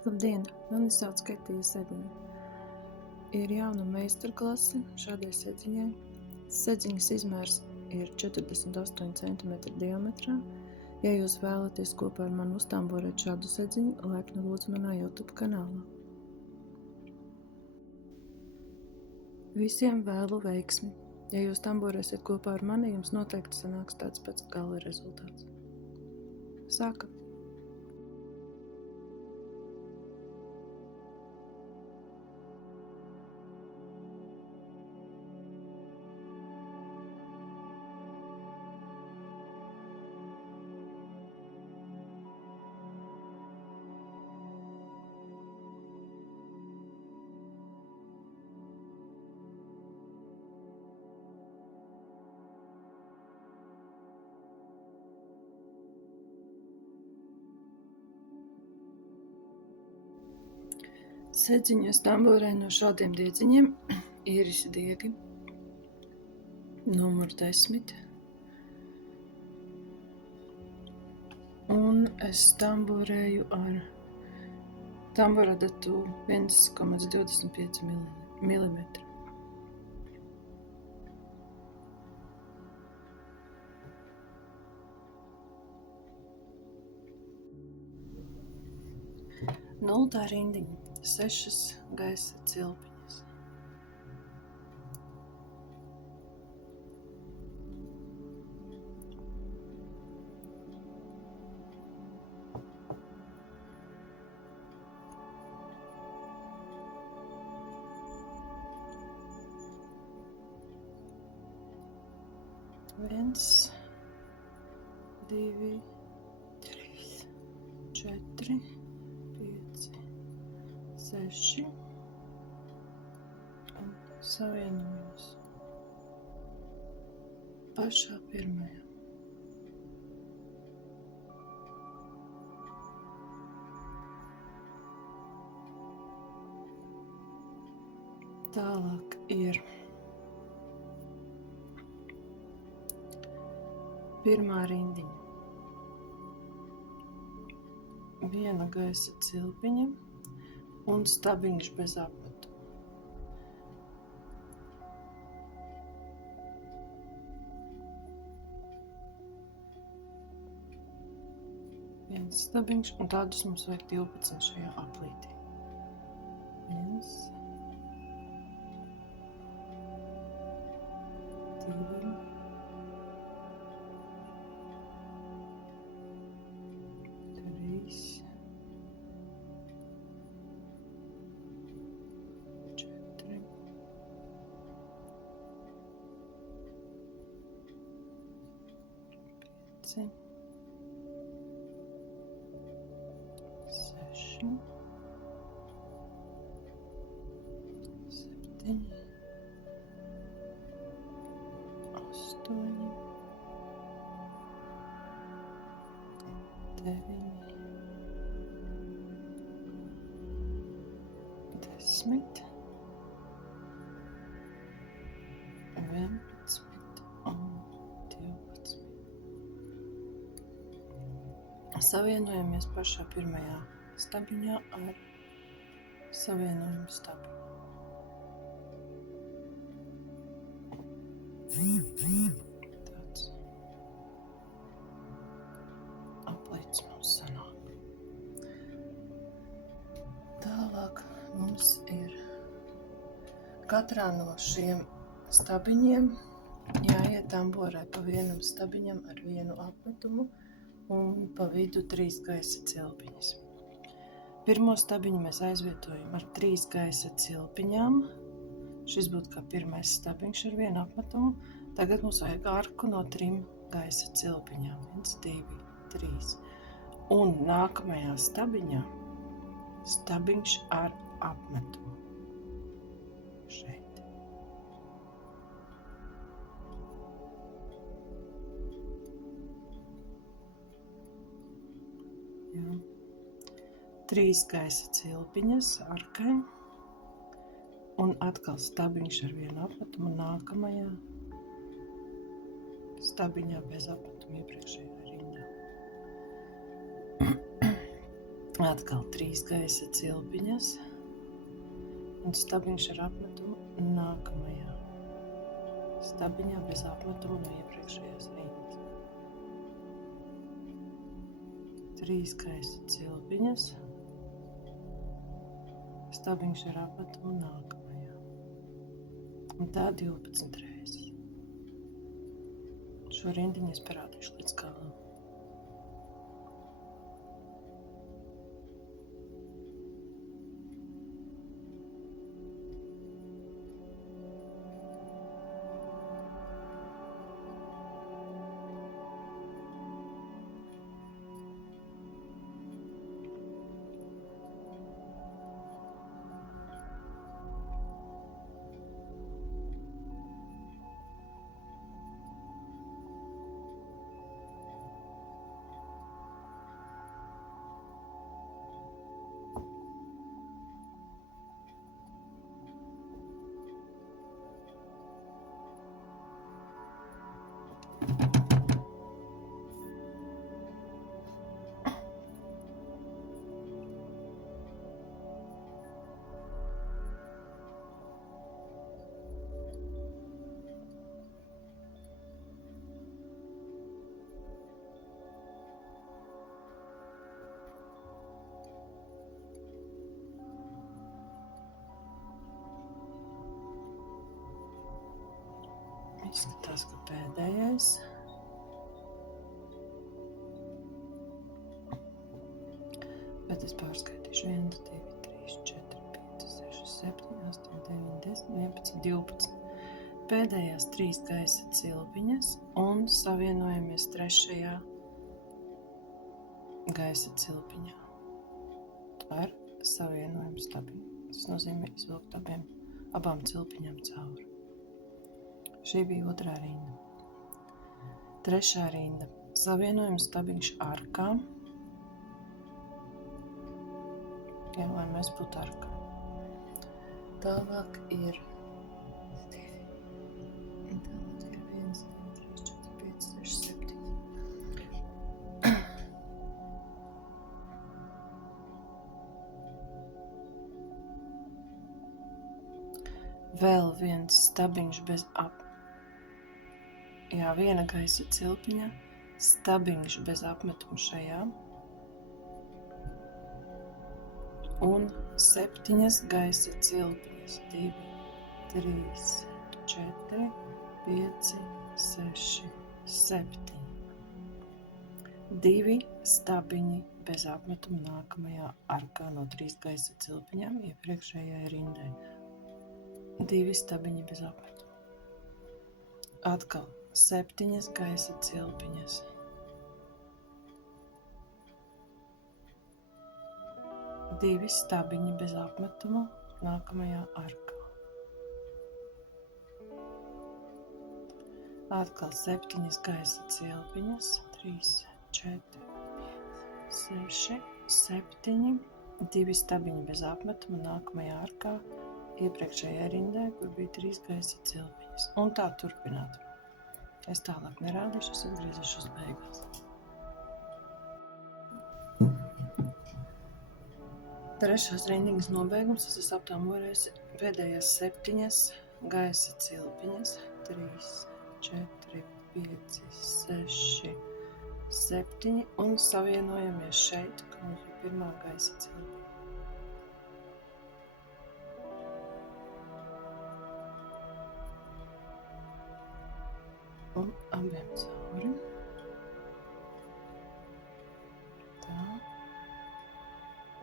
Labdien, mani sauc Ketija Sedziņa. Ir jauna meistarklase šādai sedziņai. Sedziņas izmērs ir 48 cm diametrā. Ja jūs vēlaties kopā ar mani uztamborēt šādu sedziņu, laipni lūdzu manā YouTube kanālā. Visiem vēlu veiksmi! Ja jūs tamborēsiet kopā ar mani, jums noteikti sanāks tāds pats gala rezultāts. Sākam! Sedziņu es tamborēju no šādiem diedziņiem, īrisi diegi, numur 10. Un es tamborēju ar tamboradatu 1,25 mm. Nultā rindiņa, 6 gaisa cilpiņas. Viens, 2, 3, 4, 5, 6 un savienojums pašā pirmajā. Tālāk ir pirmā rindiņa. Viena gaisa cilpiņa un stabiņš bez apmetuma. Viens stabiņš, un tādus mums vajag 12 šajā aplītī. 1, 2, 3, 4, 5, 6, 7, 8, 9, 10, 11 un 12. Savienojamies pašā pirmajā stabiņā ar savienojumu stabiņu. Tāds aplīts mums sanāk. Tālāk mums ir katrā no šiem stabiņiem jāiet tamborē pa vienam stabiņam ar vienu apmetumu un pa vidu 3 gaisa cilpiņas. Pirmo stabiņu mēs aizvietojam ar 3 gaisa cilpiņām. Šis būtu kā pirmais stabiņš ar vienu apmetumu. Tagad mums vajag arku no 3 gaisa cilpiņām. 1, 2, 3. Un nākamajā stabiņā stabiņš ar apmetumu. Šeit. Jā. 3 gaisa cilpiņas arkai un atkal stabiņš ar vienu apmetumu nākamajā stabiņā bez apmetuma iepriekšējā rindā. Atkal 3 gaisa cilpiņas un stabiņš ar apmetumu nākamajā stabiņā bez apmetuma no iepriekšējās rindas. 3 gaisa cilpiņas, stabiņš ar apmetumu nākamajā. Un tā 12 reizes. Šo rindiņu es parādīšu līdz galam. Izskatās, ka pēdējais. Bet es pārskaitīšu 1, 2, 3, 4, 5, 6, 7, 8, 9, 10, 11, 12. Pēdējās 3 gaisa cilpiņas un savienojamies 3. gaisa cilpiņā ar savienojumu stabiņu. Tas nozīmē izvilkt abām cilpiņām cauri. Šī bija 2. rinda. 3. rinda. Savienojums stabiņš arkā. Jā, lai mēs būtu arkā. Tālāk ir 2. Tālāk ir 1, 2, 3, 4, 5, 6, 7. Vēl viens stabiņš bez viena gaisa cilpiņa, stabiņš bez apmetuma šajā un 7 gaisa cilpiņas. 2, 3, 4, 5, 6, 7. 2 stabiņi bez apmetuma nākamajā arkā no 3 gaisa cilpiņām iepriekšējai rindai. 2 stabiņi bez apmetuma. Atkal 7 gaisa cilpiņas. 2 stabiņi bez apmetuma nākamajā arkā. Atkal 7 gaisa cilpiņas. 3, 4, 5, 6, 7. 2 stabiņi bez apmetuma nākamajā arkā iepriekšējai rindai, kur bija 3 gaisa cilpiņas. Un tā turpināt. Es tālāk nerādīšu, es atgriezīšos beigās. Trešās rindiņas nobeigums, es esmu aptaumojusi pēdējās 7 gaisa cilpiņas. 3, 4, 5, 6, 7 un savienojamies šeit, ka mums ir 1. gaisa cilpiņa. Un abiem cauri. Tā.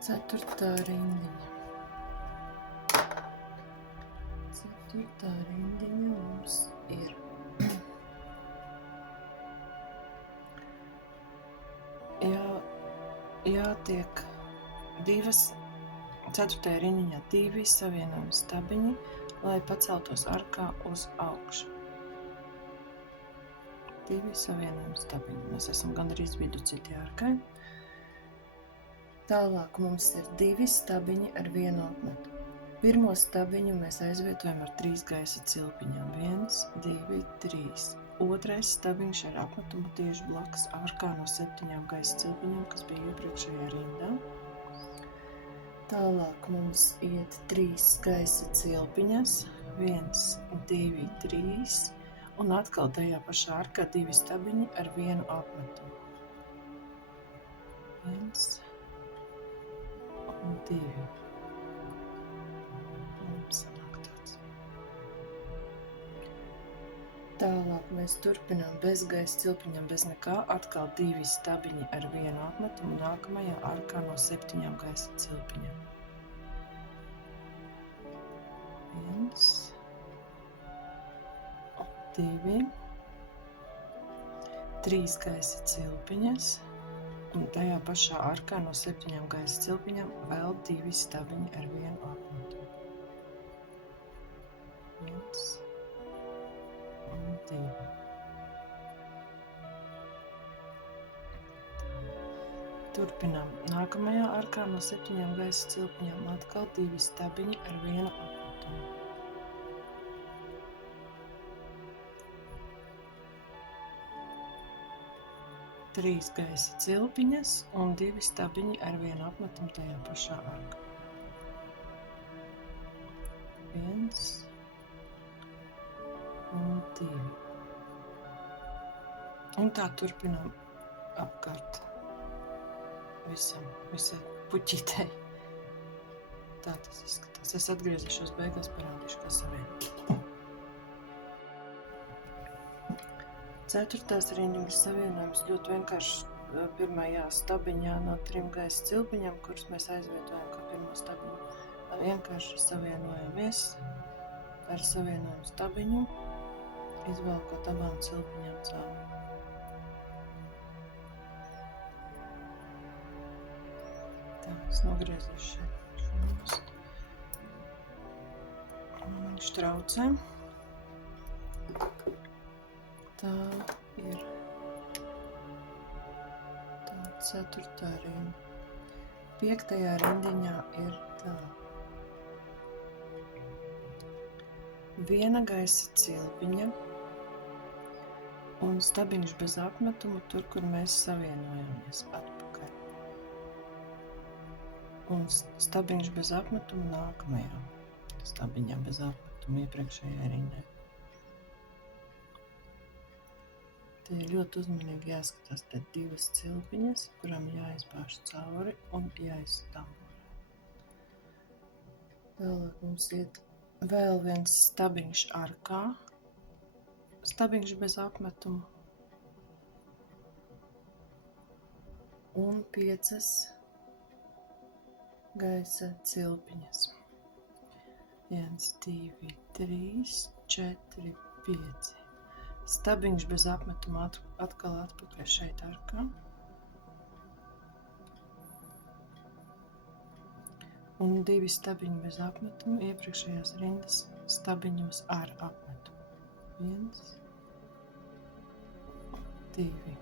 4. rindiņa. 4. rindiņa mums ir jātiek 2, 4. rindiņā 2 savienojumi stabiņi, lai paceltos arkā uz augšu. 2 savienojumi stabiņi. Mēs esam gandrīz viducītī arkai. Tālāk mums ir 2 stabiņi ar 1 apmetu. Pirmo stabiņu mēs aizvietojam ar 3 gaisa cilpiņām. 1, 2, 3. Otrais stabiņš ar apmetumu tieši blakus ārkā no 7 gaisa cilpiņām, kas bija iepriekšējā rindā. Tālāk mums iet 3 gaisa cilpiņas, 1, 2, 3, un atkal tajā pašā arkā 2 stabiņi ar vienu apmetumu. 1 un 2. Sanāk tāds. Tālāk mēs turpinām bez gaisa cilpiņām, bez nekā, atkal 2 stabiņi ar vienu apmetumu, nākamajā arkā no 7 gaisa cilpiņām. 1, 2, 3 gaisa cilpiņas, un tajā pašā arkā no 7 gaisa cilpiņām vēl 2 stabiņi ar vienu apmetumu. 1 un 2. Turpinām. Nākamajā arkā no 7 gaisa cilpiņām atkal 2 stabiņi ar vienu apmetumu. 3 gaisa cilpiņas un 2 stabiņi ar vienu apmetumu tajā pašā arkā. 1 un 2. Un tā turpinām apkārt visai puķītei. Tā tas izskatās. Es atgriezīšos beigās, parādīšu, kā savienot. 4. rindiņas savienojums ļoti vienkārši pirmajā stabiņā no 3 gaisa cilpiņām, kuras mēs aizvietojam kā pirmo stabiņu. Vienkārši savienojamies ar savienojumu stabiņu, izvelkot abām cilpiņām cauri. Tā, es nogriezīšu šeit šos. Viņš traucē. Tā ir tā 4. rinda. 5. rindiņā ir tā. 1 gaisa cilpiņa un stabiņš bez apmetumu tur, kur mēs savienojamies atpakaļ. Un stabiņš bez apmetumu nākamajā stabiņā bez apmetumu iepriekšējā rindē. Te ir ļoti uzmanīgi jāskatās, te 2 cilpiņas, kurām jāizbāž cauri un jāiztamborē. Tālāk mums iet vēl viens stabiņš arkā, stabiņš bez apmetuma un 5 gaisa cilpiņas. 1, 2, 3, 4, 5. Stabiņš bez apmetuma atkal atpakaļ šeit arkā. Un 2 stabiņi bez apmetuma iepriekšējās rindas stabiņos ar apmetumu. 1, 2.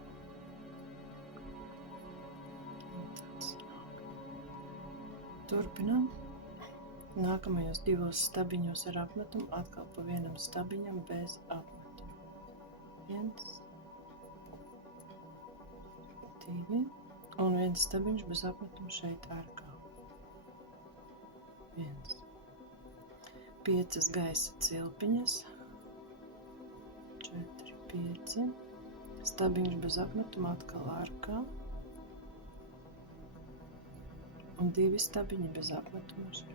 Turpinām. Nākamajos 2 stabiņos ar apmetumu atkal pa vienam stabiņam bez apmetuma. 1, 2 un 1 stabiņš bez apmetuma šeit ārkā. 1. 5 gaisa cilpiņas. 4, 5. Stabiņš bez apmetuma atkal ārkā. Un 2 stabiņi bez apmetuma šeit.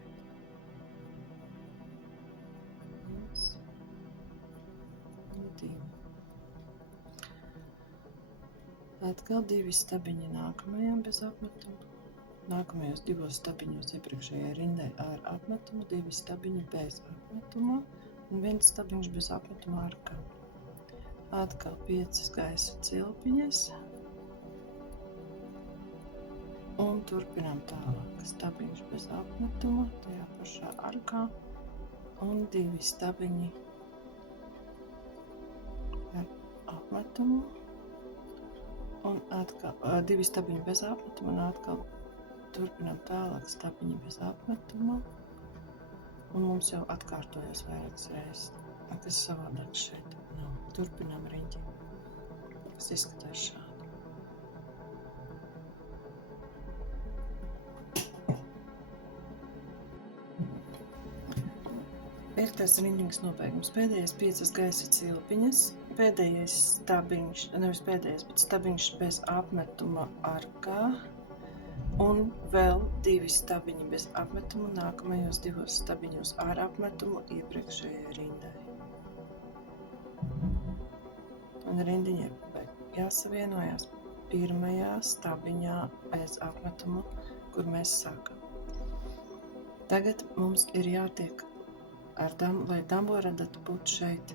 1 un 2. Atkal 2 stabiņi nākamajām bez apmetuma. Nākamajos 2 stabiņos iepriekšējai rindai ar apmetumu, 2 stabiņi bez apmetuma un 1 stabiņš bez apmetuma arkā. Atkal 5 gaisa cilpiņas. Un turpinām tālāk. Stabiņš bez apmetuma, tajā pašā arkā un 2 stabiņi ar apmetumu. Un atkal 2 stabiņi bez apmetuma un atkal turpinām tālāk stabiņi bez apmetuma. Un mums jau atkārtojas vairākas reizes. Tas savādāk šeit nav. Turpinām riņķi. Tas izskatās šādi. ir tas rindiņas nobeigums. Pēdējais 5 gaisa cilpiņas, pēdējais stabiņš, nevis pēdējais, bet stabiņš bez apmetuma arkā, un vēl 2 stabiņi bez apmetuma nākamajos 2 stabiņos ar apmetumu iepriekšējai rindai. Un rindiņai jāsavienojās pirmajā stabiņā bez apmetumu, kur mēs sākam. Tagad mums ir jātiek lai tamboradata būtu šeit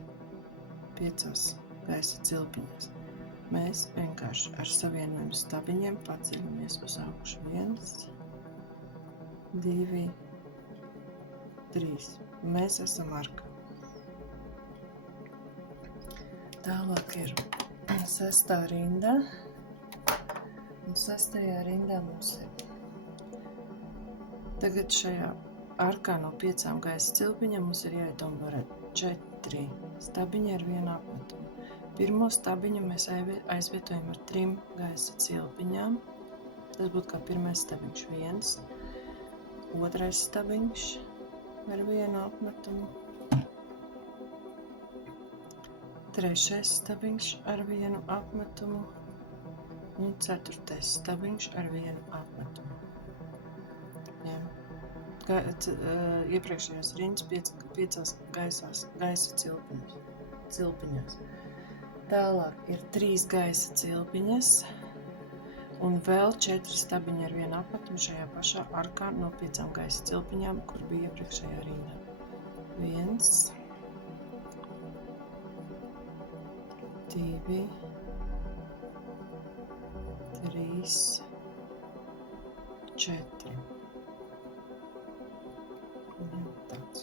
5 gaisa cilpiņās. Mēs vienkārši ar savienojumu stabiņiem paceļamies uz augšu. 1, 2, 3. Mēs esam arkā. Tālāk ir 6. rinda. Un 6. rindā mums ir tagad šajā arkā no 5 gaisa cilpiņām mums ir jāietamborē 4 stabiņi ar 1 apmetumu. Pirmo stabiņu mēs aizvietojam ar 3 gaisa cilpiņām. Tas būtu kā pirmais stabiņš 1, otrais stabiņš ar 1 apmetumu, trešais stabiņš ar 1 apmetumu un 4. stabiņš ar 1 apmetumu. Iepriekšējās rindas 5 gaisa cilpiņās. Tālāk ir 3 gaisa cilpiņas un vēl 4 stabiņi ar 1 apmetumu šajā pašā arkā no 5 gaisa cilpiņām, kur bija iepriekšējā rindā. 1, 2, 3, 4. Tāds.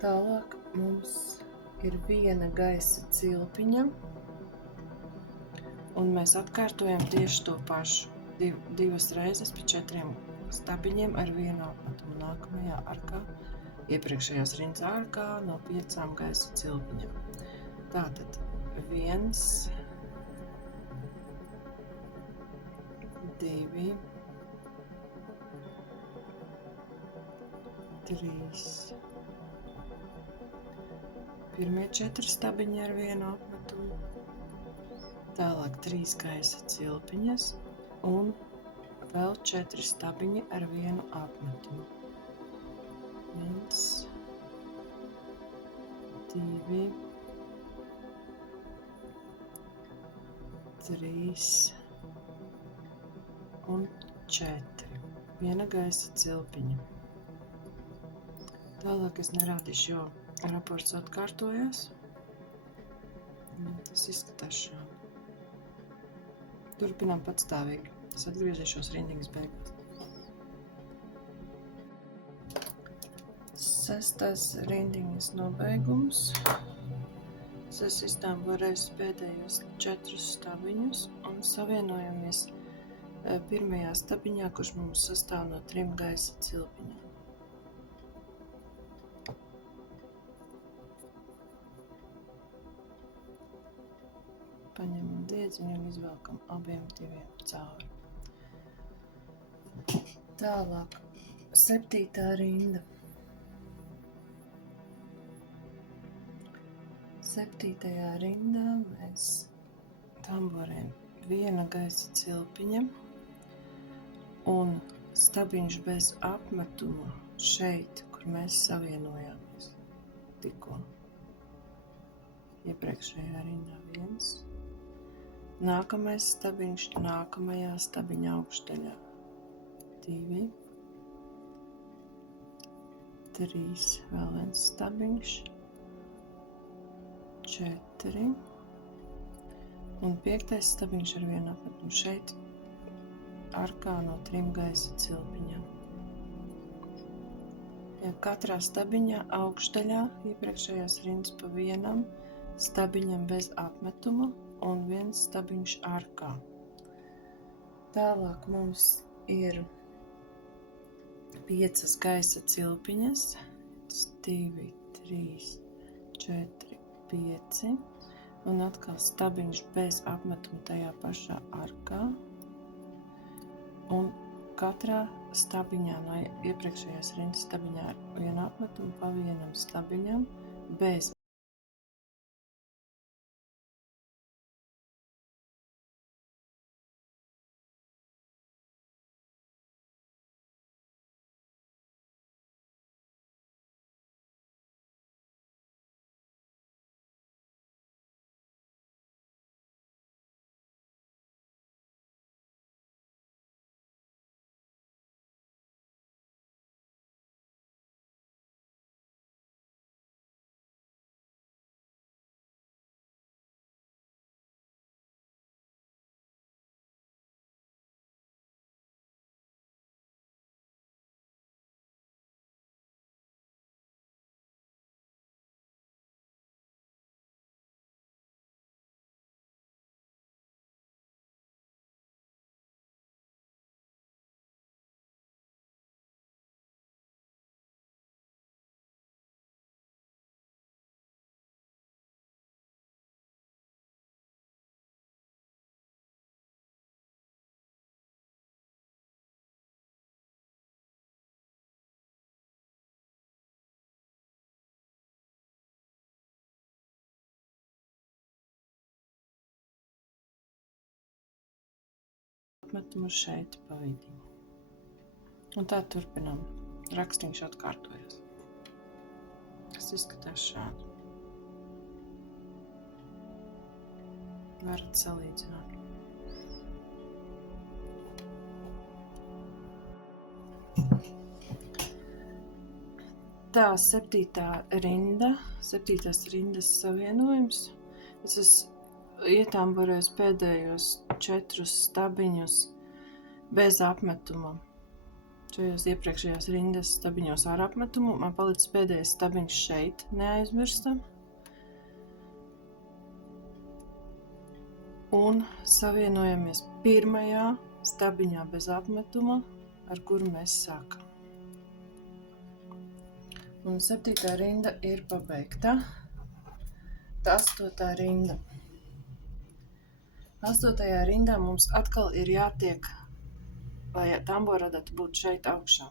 Tālāk mums ir 1 gaisa cilpiņa, un mēs atkārtojam tieši to pašu. 2 reizes pa 4 stabiņiem ar 1 apmetumu nākamajā arkā, iepriekšējās rindas arkā no 5 gaisa cilpiņām. Tātad 1, 2, 3. Pirmie 4 stabiņi ar 1 apmetumu. Tālāk 3 gaisa cilpiņas un vēl 4 stabiņi ar 1 apmetumu. 1, 2, 3 un 4. 1 gaisa cilpiņa. Tālāk es nerādīšu, jo raports atkārtojas. Tas izskatās šādi. Turpinām patstāvīgi. Es atgriezīšos rindiņas beigās. 6. rindiņas nobeigums. Es iztamborēju pēdējos 4 stabiņus un savienojamies pirmajā stabiņā, kurš mums sastāv no 3 gaisa cilpiņām. Paņemam diedziņu un izvelkam abiem 2 cauri. Tālāk 7. rinda. 7. rindā mēs tamborējam 1 gaisa cilpiņa un stabiņš bez apmetuma šeit, kur mēs savienojāmies tikko. Iepriekšējā rindā 1. Nākamais stabiņš nākamajā stabiņa augšdaļā. 2, 3, vēl viens stabiņš, 4 un 5. stabiņš ar 1 apmetumu šeit arkā no 3 gaisa cilpiņām. Katrā stabiņā augšdaļā iepriekšējās rindas pa 1 stabiņam bez apmetuma un 1 stabiņš arkā. Tālāk mums ir 5 gaisa cilpiņas, 2, 3, 4, 5 un atkal stabiņš bez apmetuma tajā pašā arkā. Un katrā stabiņā no iepriekšējās rindas stabiņā ar vienu apmetumu pa vienam stabiņam bez apmetumu šeit pa vidiņu. Un tā turpinām. Rakstīns atkārtojas. Tas izskatās šādi. Varat salīdzināt. Tā, 7. rinda, 7. rindas savienojums. Es esmu ietamborējis pēdējos 4 stabiņus bez apmetuma. Šajos iepriekšējās rindas stabiņos ar apmetumu. Man palicis pēdējais stabiņš šeit, neaizmirstam. Un savienojamies pirmajā stabiņā bez apmetuma, ar kuru mēs sākam. Un 7. rinda ir pabeigta. 8. rinda. 8. rindā mums atkal ir jātiek, lai tamboradata būtu šeit augšā.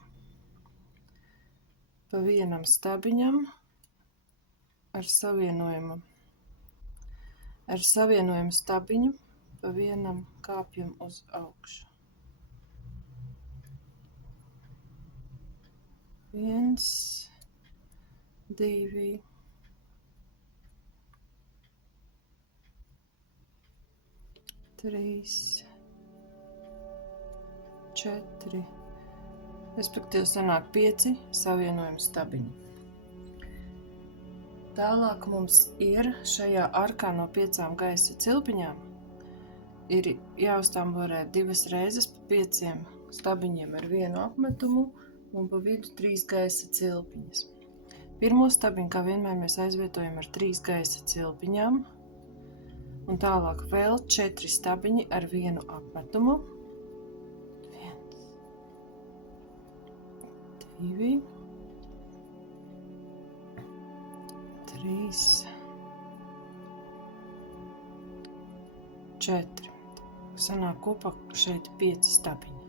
Pa vienam stabiņam ar savienojumu. Ar savienojumu stabiņu pa vienam kāpjam uz augšu. 1, 2, 3, 4, respektīvi sanāk 5 savienojumu stabiņi. Tālāk mums ir šajā arkā no 5 gaisa cilpiņām ir jāuztamborē 2 reizes pa 5 stabiņiem ar vienu apmetumu un pa vidu 3 gaisa cilpiņas. Pirmo stabiņu, kā vienmēr, mēs aizvietojam ar 3 gaisa cilpiņām. Un tālāk vēl 4 stabiņi ar vienu apmetumu. 1, 2, 3, 4. Sanāk kopā šeit 5 stabiņi.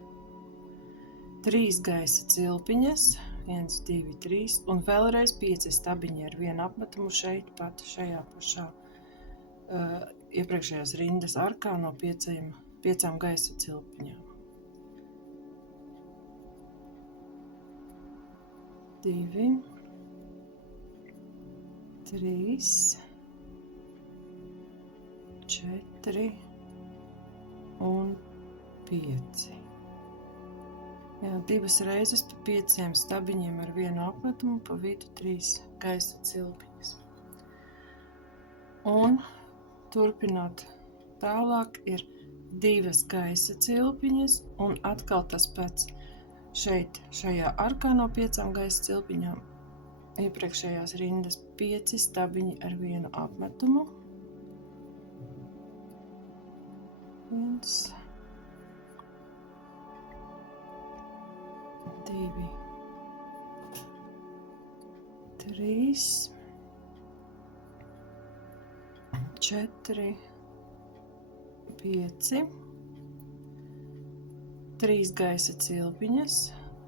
3 gaisa cilpiņas. 1, 2, 3. Un vēlreiz 5 stabiņi ar vienu apmetumu šeit pat šajā pašā iepriekšējās rindas arkā no 5 gaisa cilpiņām. 2, 3, 4 un 5. Jā, 2 reizes pa 5 stabiņiem ar vienu apmetumu, pa vidu 3 gaisa cilpiņas. Un turpinot tālāk ir 2 gaisa cilpiņas un atkal tas pats šeit, šajā arkā no 5 gaisa cilpiņām. Iepriekšējās rindas 5 stabiņi ar vienu apmetumu. 1, 2, 3, 4, 5, 3 gaisa cilpiņas,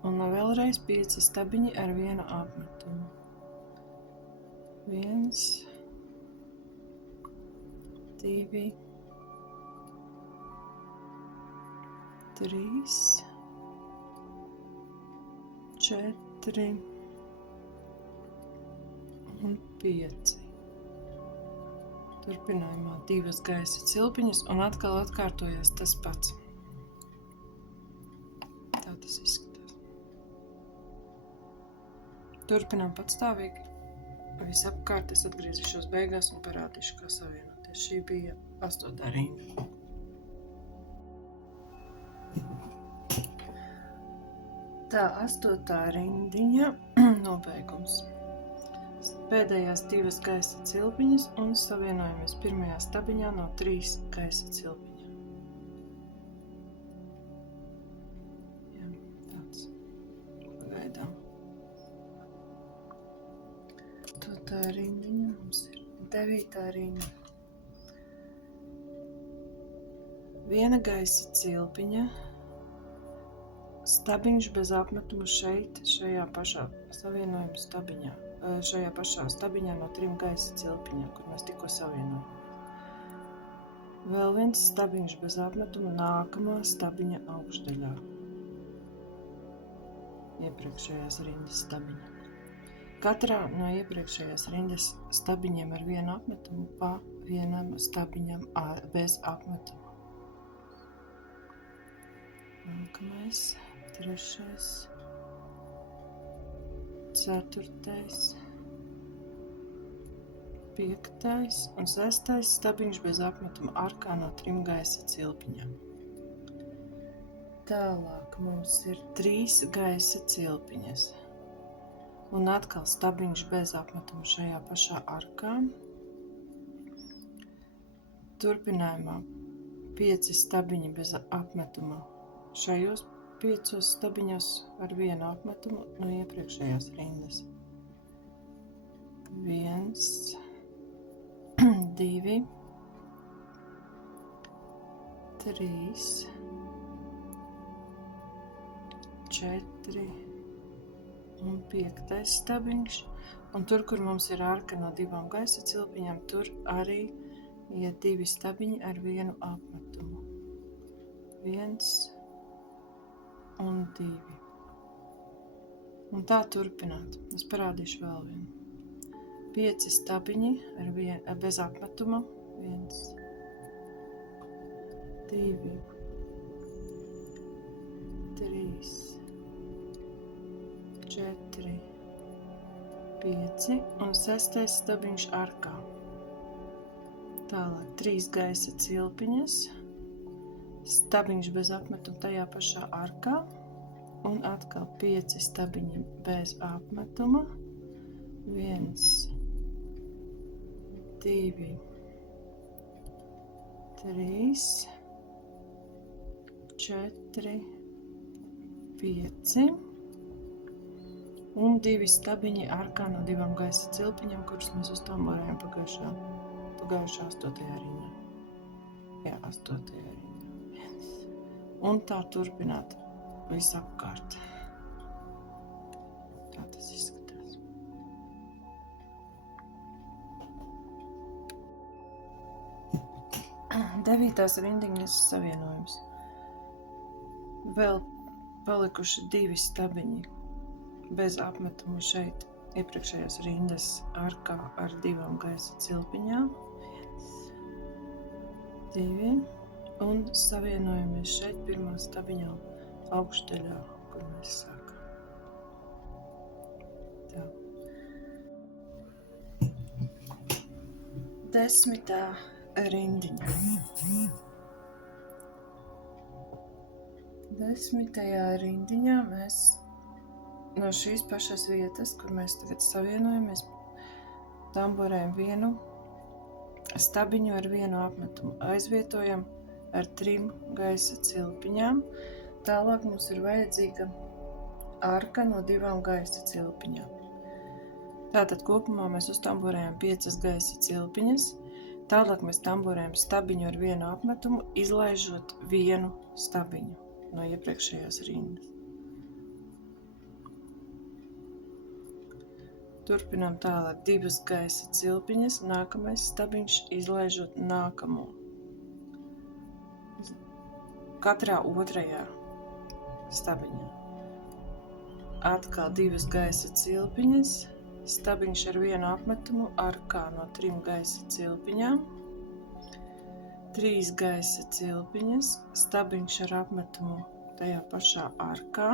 Un vēlreiz 5 stabiņi ar vienu apmetumu. 1, 2, 3, 4 un 5. Turpinājumā 2 gaisa cilpiņas un atkal atkārtojas tas pats. Tā tas izskatās. Turpinām patstāvīgi. Visapkārt es atgriezīšos beigās un parādīšu, kā savienoties. Šī bija 8. rinda. Tā 8. rindiņa nobeigums. Pēdējās 2 gaisa cilpiņas un savienojamies pirmajā stabiņā no 3 gaisa cilpiņām. Jā, tāds. Pagaidām. 8. rindiņa mums ir 9. rinda. 1 gaisa cilpiņa, stabiņš bez apmetuma šeit, šajā pašā savienojuma stabiņā. Šajā pašā stabiņā no 3 gaisa cilpiņām, kur mēs tikko savienojam. Vēl 1 stabiņš bez apmetuma nākamā stabiņa augšdaļā. Iepriekšējās rindas stabiņa. Katrā no iepriekšējās rindas stabiņiem ar vienu apmetumu pa vienam stabiņam bez apmetuma. Nākamais, 3, 4, 5 un 6 stabiņš bez apmetuma arkā no 3 gaisa cilpiņām. Tālāk mums ir 3 gaisa cilpiņas. Un atkal stabiņš bez apmetuma šajā pašā arkā. Turpinājumā 5 stabiņi bez apmetuma šajos 5 stabiņos ar vienu apmetumu no iepriekšējās rindas. 1, 2, 3, 4 un 5 stabiņš. Un tur, kur mums ir arka no 2 gaisa cilpiņām, tur arī ir 2 stabiņi ar vienu apmetumu. 1 un 2. Un tā turpināt. Es parādīšu vēl vienu. 5 stabiņi bez apmetuma. 1, 2, 3, 4, 5 un 6 stabiņš arkā. Tālāk 3 gaisa cilpiņas. Stabiņš bez apmetuma tajā pašā arkā un atkal 5 stabiņi bez apmetuma. 1, 2, 3, 4, 5 un 2 stabiņi arkā no 2 gaisa cilpiņiem, kurus mēs uztamborējam pagājušā 8. rindā. Jā, 8. rindā. Un tā turpināt visapkārt. Tā tas izskatās. Devītās rindiņas savienojums. Vēl palikuši 2 stabiņi bez apmetumu šeit iepriekšējās rindas arkā ar 2 gaisa cilpiņām. 2. Un savienojamies šeit pirmā stabiņā augšdaļā, kur mēs sākam. Tā. 10. rindiņa. 10. rindiņā mēs no šīs pašas vietas, kur mēs tagad savienojamies, tamborējam vienu stabiņu ar vienu apmetumu. Aizvietojam ar 3 gaisa cilpiņām. Tālāk mums ir vajadzīga arka no 2 gaisa cilpiņām. Tātad kopumā mēs uztamborējam 5 gaisa cilpiņas. Tālāk mēs tamborējam stabiņu ar vienu apmetumu, izlaižot vienu stabiņu no iepriekšējās rindas. Turpinām tālāk 2 gaisa cilpiņas, nākamais stabiņš izlaižot nākamo. Katrā otrajā stabiņā. Atkal 2 gaisa cilpiņas, stabiņš ar vienu apmetumu, arkā no 3 gaisa cilpiņām. 3 gaisa cilpiņas, stabiņš ar apmetumu tajā pašā arkā.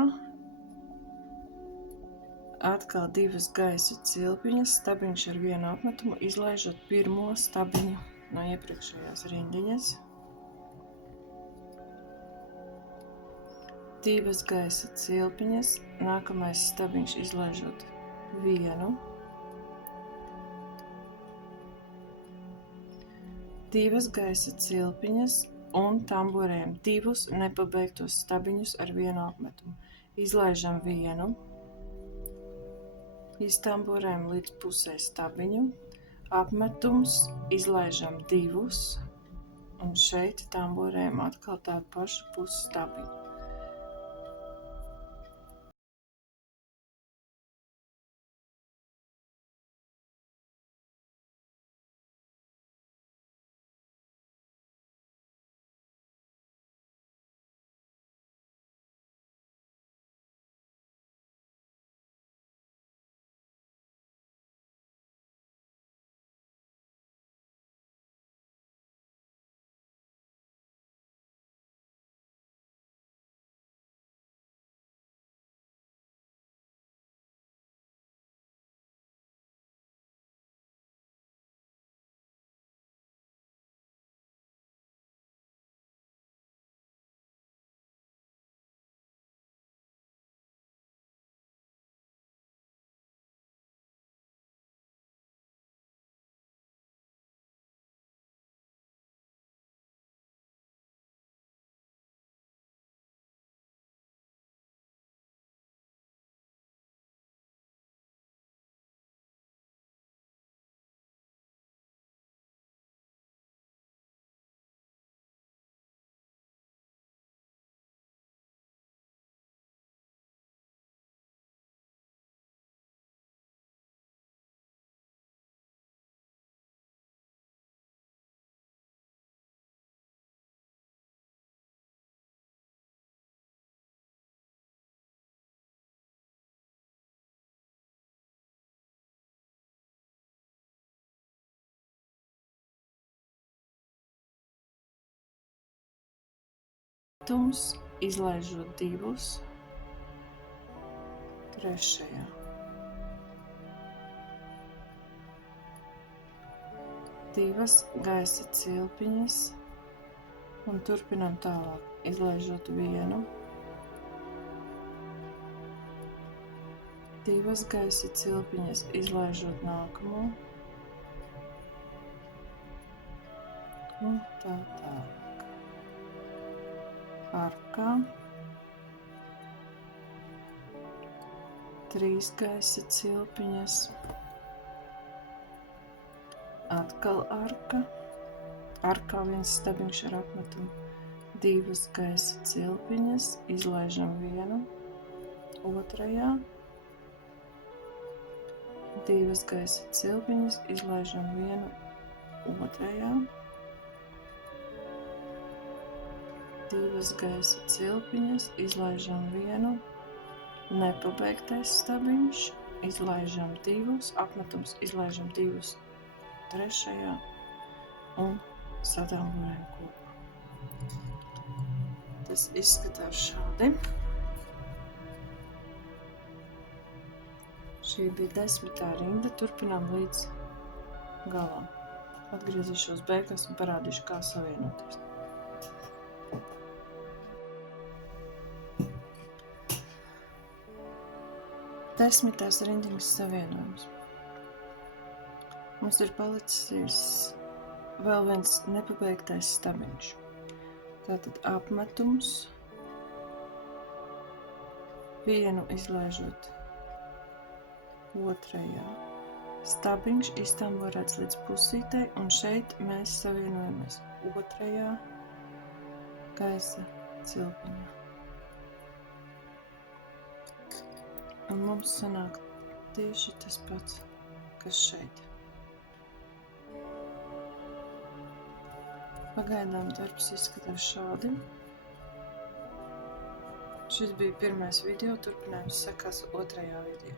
Atkal 2 gaisa cilpiņas, stabiņš ar vienu apmetumu, izlaižot pirmo stabiņu no iepriekšējās rindiņas. 2 gaisa cilpiņas, nākamais stabiņš izlaižot vienu. 2 gaisa cilpiņas un tamborējam 2 nepabeigtos stabiņus ar vienu apmetumu. Izlaižam vienu. Iztamborējam līdz pusē stabiņu, apmetums, izlaižam 2, un šeit tamborējam atkal tādu pašu pusi stabiņu. Apmetums, izlaižot 2, trešajā. 2 gaisa cilpiņas un turpinām tālāk, izlaižot vienu. 2 gaisa cilpiņas, izlaižot nākamo. Un tā tālāk. Arkā. 3 gaisa cilpiņas. Atkal arka. Arkā viens stabiņš ar apmetumu. 2 gaisa cilpiņas. Izlaižam vienu. Otrajā. 2 gaisa cilpiņas. Izlaižam vienu. Otrajā. 2 gaisa cilpiņas, izlaižam vienu, nepabeigtais stabiņš, izlaižam 2, apmetums, izlaižam 2 trešajā un sadamborējam kopā. Tas izskatās šādi. Šī bija 10. rinda, turpinām līdz galam. Atgriezīšos beigās un parādīšu, kā savienoties. 10. rindiņas savienojums. Mums ir palicis vēl viens nepabeigtais stabiņš. Tātad apmetums, vienu izlaižot otrajā. Stabiņš iztamborēts līdz pusītei, un šeit mēs savienojamies otrajā gaisa cilpiņā. Un mums sanāk tieši tas pats, kas šeit. Pagaidām darbs izskatās šādi. Šis bija pirmais video, turpinājums sekās otrajā video.